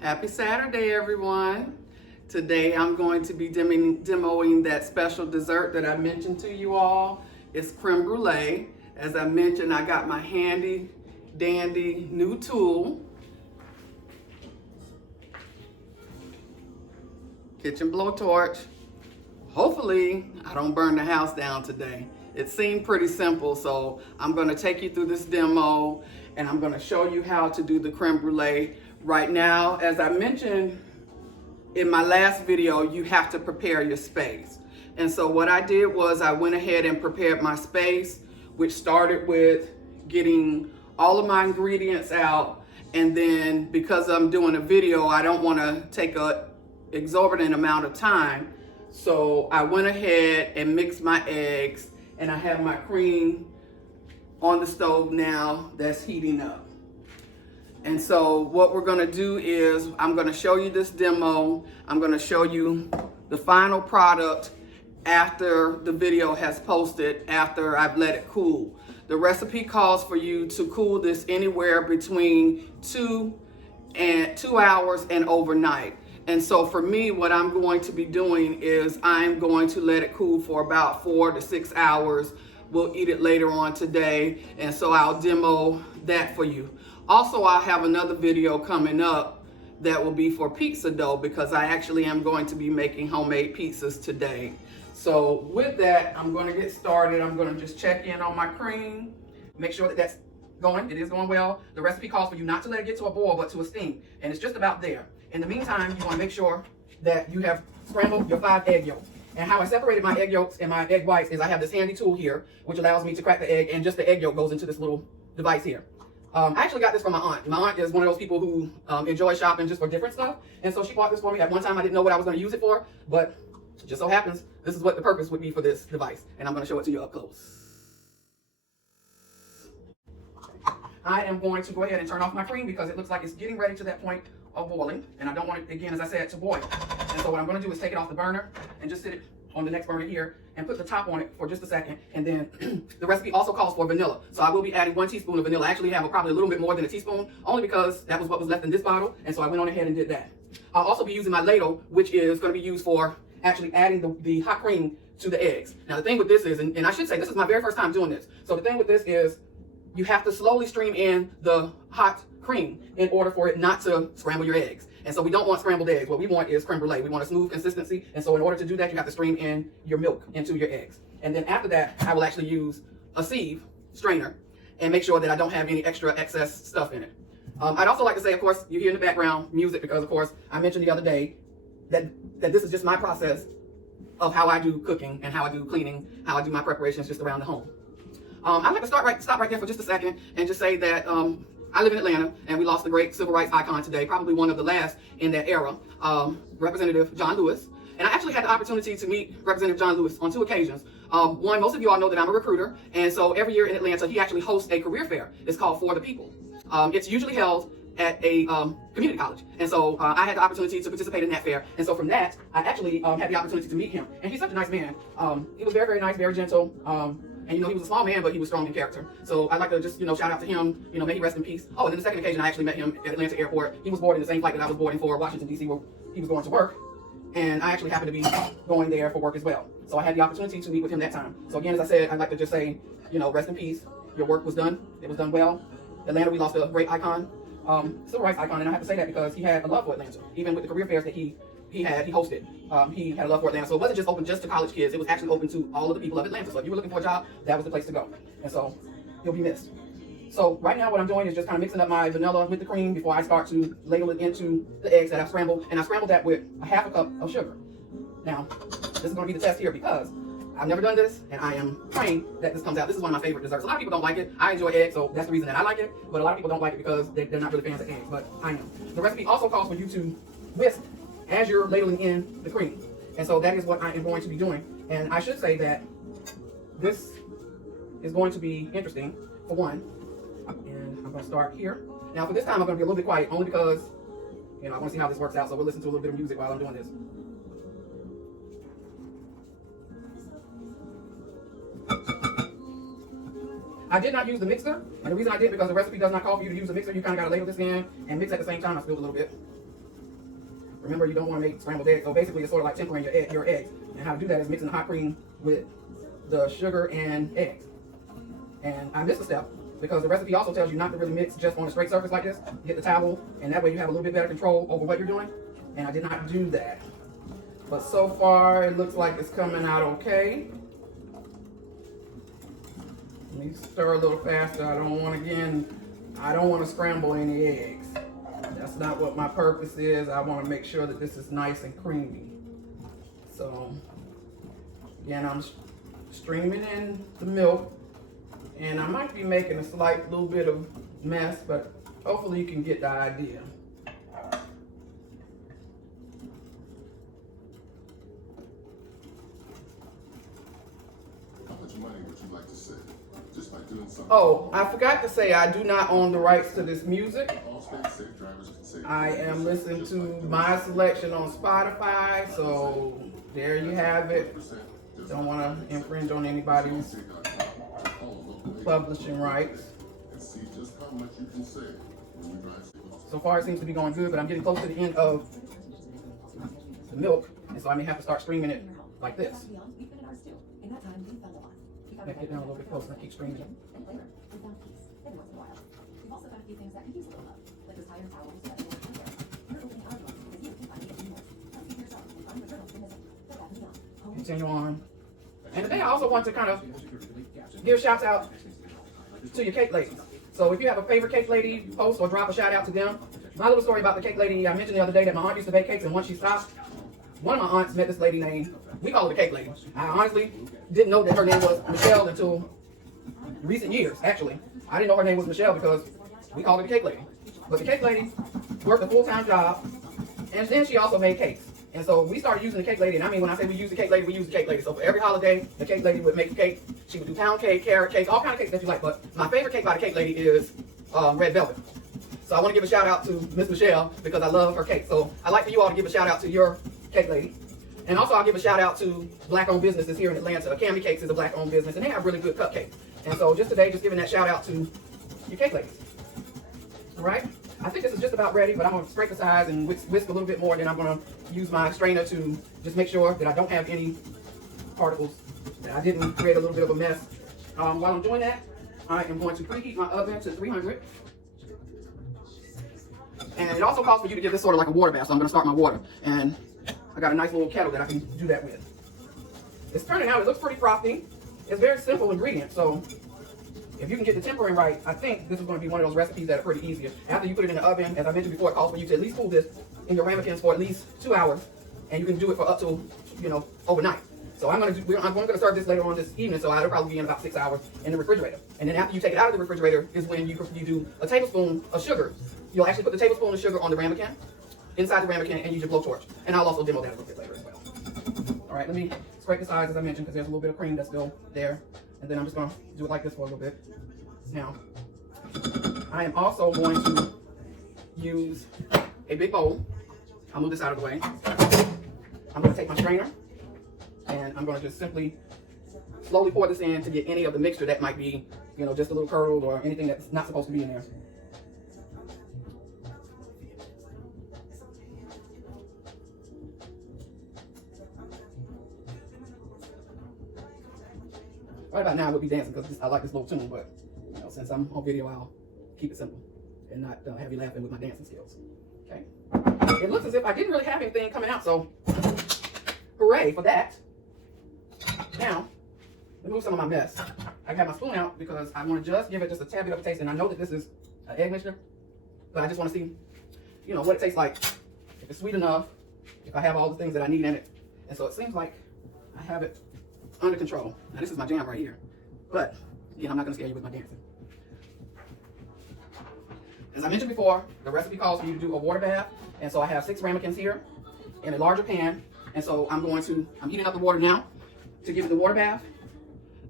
Happy Saturday, everyone. Today I'm going to be demoing that special dessert that I mentioned to you all. It's creme brulee. As I mentioned, I got my handy dandy new tool, kitchen blowtorch. Hopefully I don't burn the house down today. It seemed pretty simple, so I'm going to take you through this demo and I'm going to show you how to do the creme brulee. Right now, as I mentioned in my last video, you have to prepare your space. And so what I did was I went ahead and prepared my space, which started with getting all of my ingredients out. And then because I'm doing a video, I don't want to take an exorbitant amount of time. So I went ahead and mixed my eggs, and I have my cream on the stove now that's heating up. And so what we're gonna do is I'm gonna show you this demo. I'm gonna show you the final product after the video has posted, after I've let it cool. The recipe calls for you to cool this anywhere between 2 hours and overnight. And so for me, what I'm going to be doing is I'm going to let it cool for about 4 to 6 hours. We'll eat it later on today. And so I'll demo that for you. Also, I'll have another video coming up that will be for pizza dough because I actually am going to be making homemade pizzas today. So with that, I'm going to get started. I'm going to just check in on my cream, make sure that that's going. It is going well. The recipe calls for you not to let it get to a boil, but to a steam. And it's just about there. In the meantime, you want to make sure that you have scrambled your 5 egg yolks. And how I separated my egg yolks and my egg whites is I have this handy tool here, which allows me to crack the egg, and just the egg yolk goes into this little device here. I actually got this from my aunt. My aunt is one of those people who enjoy shopping just for different stuff. And so she bought this for me. At one time, I didn't know what I was going to use it for, but it just so happens this is what the purpose would be for this device. And I'm going to show it to you up close. I am going to go ahead and turn off my cream because it looks like it's getting ready to that point of boiling. And I don't want it, again, as I said, to boil. And so what I'm going to do is take it off the burner and just sit it on the next burner here and put the top on it for just a second. And then the recipe also calls for vanilla. So I will be adding 1 teaspoon of vanilla. I actually have probably a little bit more than a teaspoon, only because that was what was left in this bottle. And so I went on ahead and did that. I'll also be using my ladle, which is going to be used for actually adding the hot cream to the eggs. Now the thing with this is, and I should say this is my very first time doing this. So the thing with this is you have to slowly stream in the hot cream in order for it not to scramble your eggs. And so we don't want scrambled eggs. What we want is creme brulee. We want a smooth consistency. And so in order to do that, you have to stream in your milk into your eggs. And then after that, I will actually use a sieve strainer and make sure that I don't have any extra excess stuff in it. I'd also like to say, of course, you hear in the background music because, of course, I mentioned the other day that this is just my process of how I do cooking and how I do cleaning, how I do my preparations just around the home. I'd like to stop right there for just a second and just say that I live in Atlanta, and we lost a great civil rights icon today, probably one of the last in that era, Representative John Lewis. And I actually had the opportunity to meet Representative John Lewis on 2 occasions. One, most of you all know that I'm a recruiter, and so every year in Atlanta, he actually hosts a career fair. It's called For the People. It's usually held at a community college. And so I had the opportunity to participate in that fair. And so from that, I actually had the opportunity to meet him. And he's such a nice man. He was very, very nice, very gentle. And he was a small man, but he was strong in character. So I'd like to just, shout out to him, may he rest in peace. Oh, and then the second occasion I actually met him at Atlanta Airport. He was boarding the same flight that I was boarding for Washington, D.C., where he was going to work. And I actually happened to be going there for work as well. So I had the opportunity to meet with him that time. So again, as I said, I'd like to just say, rest in peace. Your work was done. It was done well. Atlanta, we lost a great icon, civil rights icon. And I have to say that because he had a love for Atlanta. Even with the career fairs that he hosted. He had a love for Atlanta. So it wasn't just open just to college kids. It was actually open to all of the people of Atlanta. So if you were looking for a job, that was the place to go. And so you'll be missed. So right now what I'm doing is just kind of mixing up my vanilla with the cream before I start to ladle it into the eggs that I've scrambled. And I scrambled that with a 1/2 cup of sugar. Now, this is going to be the test here because I've never done this, and I am praying that this comes out. This is one of my favorite desserts. A lot of people don't like it. I enjoy eggs, so that's the reason that I like it. But a lot of people don't like it because they're not really fans of eggs, but I am. The recipe also calls for you to whisk as you're ladling in the cream. And so that is what I am going to be doing. And I should say that this is going to be interesting, for one. And I'm going to start here. Now for this time, I'm going to be a little bit quiet, only because, I want to see how this works out. So we'll listen to a little bit of music while I'm doing this. I did not use the mixer, and the reason I did because the recipe does not call for you to use the mixer. You kind of got to ladle this in and mix at the same time. I spilled a little bit. Remember, you don't want to make scrambled eggs. So basically, it's sort of like tempering your eggs. And how to do that is mixing the hot cream with the sugar and eggs. And I missed a step because the recipe also tells you not to really mix just on a straight surface like this. Get the towel, and that way you have a little bit better control over what you're doing. And I did not do that. But so far, it looks like it's coming out okay. Let me stir a little faster. I don't want to scramble any eggs. That's not what my purpose is. I want to make sure that this is nice and creamy. So, again, I'm streaming in the milk. And I might be making a slight little bit of mess, but hopefully you can get the idea. How much money would you like to save? Just by doing something. Oh, I forgot to say I do not own the rights to this music. I am listening to my selection on Spotify, so there you have it. Don't want to infringe on anybody's publishing rights. So far it seems to be going good, but I'm getting close to the end of the milk, and so I may have to start streaming it like this. Make it down a little bit closer and keep streaming it. Continue on. And today I also want to kind of give shouts out to your cake ladies. So if you have a favorite cake lady, post or drop a shout out to them. My little story about the cake lady, I mentioned the other day that my aunt used to bake cakes, and once she stopped, one of my aunts met this lady named, we call her the cake lady. I honestly didn't know that her name was Michelle until recent years, actually. I didn't know her name was Michelle because we called her the cake lady. But the cake lady worked a full-time job, and then she also made cakes. And so we started using the cake lady, and I mean when I say we use the cake lady, we use the cake lady. So for every holiday, the cake lady would make a cake. She would do pound cake, carrot cake, all kind of cakes that you like. But my favorite cake by the cake lady is red velvet. So I want to give a shout out to Miss Michelle because I love her cake. So I'd like for you all to give a shout out to your cake lady. And also I'll give a shout out to black-owned businesses here in Atlanta. Cammy Cakes is a black-owned business, and they have really good cupcakes. And so just today, just giving that shout out to your cake ladies. All right? I think this is just about ready, but I'm going to scrape the sides and whisk a little bit more. Then I'm going to use my strainer to just make sure that I don't have any particles, that I didn't create a little bit of a mess. While I'm doing that, I am going to preheat my oven to 300. And it also calls for you to give this sort of like a water bath, so I'm going to start my water. And I got a nice little kettle that I can do that with. It's turning out, it looks pretty frothy. It's very simple ingredient, so if you can get the tempering right, I think this is going to be one of those recipes that are pretty easy. After you put it in the oven, as I mentioned before, it calls for you to at least cool this in your ramekins for at least 2 hours, and you can do it for up to, overnight. So I'm going to serve this later on this evening, so it'll probably be in about 6 hours in the refrigerator. And then after you take it out of the refrigerator is when you do a tablespoon of sugar. You'll actually put the tablespoon of sugar on the ramekin, inside the ramekin, and use your blowtorch. And I'll also demo that a little bit later as well. All right, let me scrape the sides as I mentioned because there's a little bit of cream that's still there. And then I'm just going to do it like this for a little bit. Now, I am also going to use a big bowl. I'll move this out of the way. I'm going to take my strainer and I'm going to just simply slowly pour this in to get any of the mixture that might be, just a little curdled or anything that's not supposed to be in there. Right about now I would be dancing because I like this little tune, but since I'm on video, I'll keep it simple and not have you laughing with my dancing skills. Okay. It looks as if I didn't really have anything coming out, so hooray for that. Now, let me move some of my mess. I got my spoon out because I want to just give it just a tad bit of a taste, and I know that this is an egg mixture, but I just want to see, what it tastes like. If it's sweet enough, if I have all the things that I need in it. And so it seems like I have it under control. Now this is my jam right here, but again, I'm not going to scare you with my dancing. As I mentioned before, the recipe calls for you to do a water bath, and so I have 6 ramekins here in a larger pan, and so I'm heating up the water now to give it the water bath.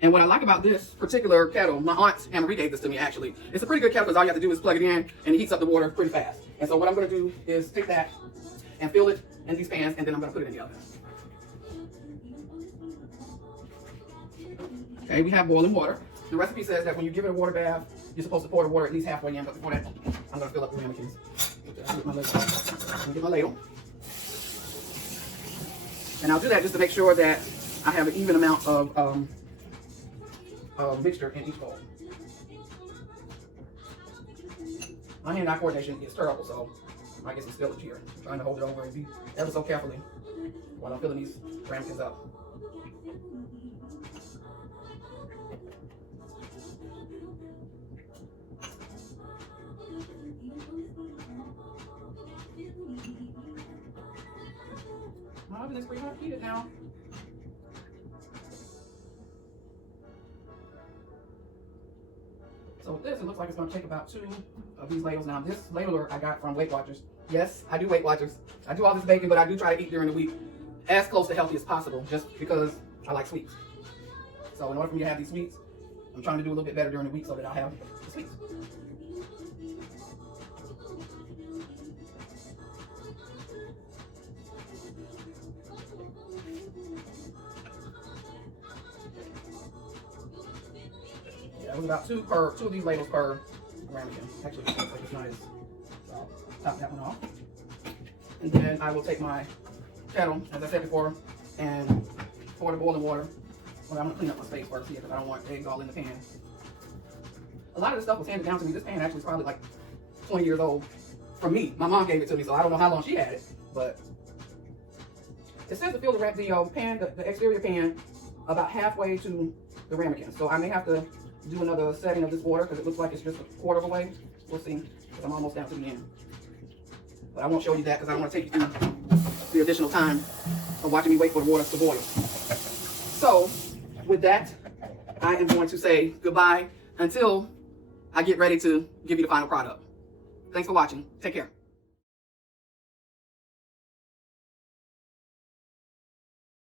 And what I like about this particular kettle, my aunt Anne-Marie gave this to me actually. It's a pretty good kettle because all you have to do is plug it in and it heats up the water pretty fast. And so what I'm going to do is take that and fill it in these pans, and then I'm going to put it in the oven. Okay, we have boiling water. The recipe says that when you give it a water bath, you're supposed to pour the water at least halfway in, but before that, I'm going to fill up the ramekins. Get my ladle. And I'll do that just to make sure that I have an even amount of mixture in each bowl. My hand-eye coordination is terrible, so I get some spillage here. I'm trying to hold it over and be ever so carefully while I'm filling these ramekins up. My oven is pretty much heated now. So with this, it looks like it's going to take about 2 of these ladles. Now, this ladler I got from Weight Watchers. Yes, I do Weight Watchers. I do all this baking, but I do try to eat during the week as close to healthy as possible, just because I like sweets. So in order for me to have these sweets, I'm trying to do a little bit better during the week so that I'll have the sweets. Yeah, it was about 2 of these ladles per ramekin. Actually, it looks like it's nice. So I'll top that one off. And then I will take my kettle, as I said before, and pour the boiling water. Well, I'm going to clean up my space first here because I don't want eggs all in the pan. A lot of this stuff was handed down to me. This pan actually is probably like 20 years old from me. My mom gave it to me, so I don't know how long she had it. But it says to fill the pan, the exterior pan, about halfway to the ramekin. So I may have to do another setting of this water because it looks like it's just a quarter of the way. We'll see, because I'm almost down to the end. But I won't show you that because I don't want to take you through the additional time of watching me wait for the water to boil. So with that, I am going to say goodbye until I get ready to give you the final product. Thanks for watching. Take care.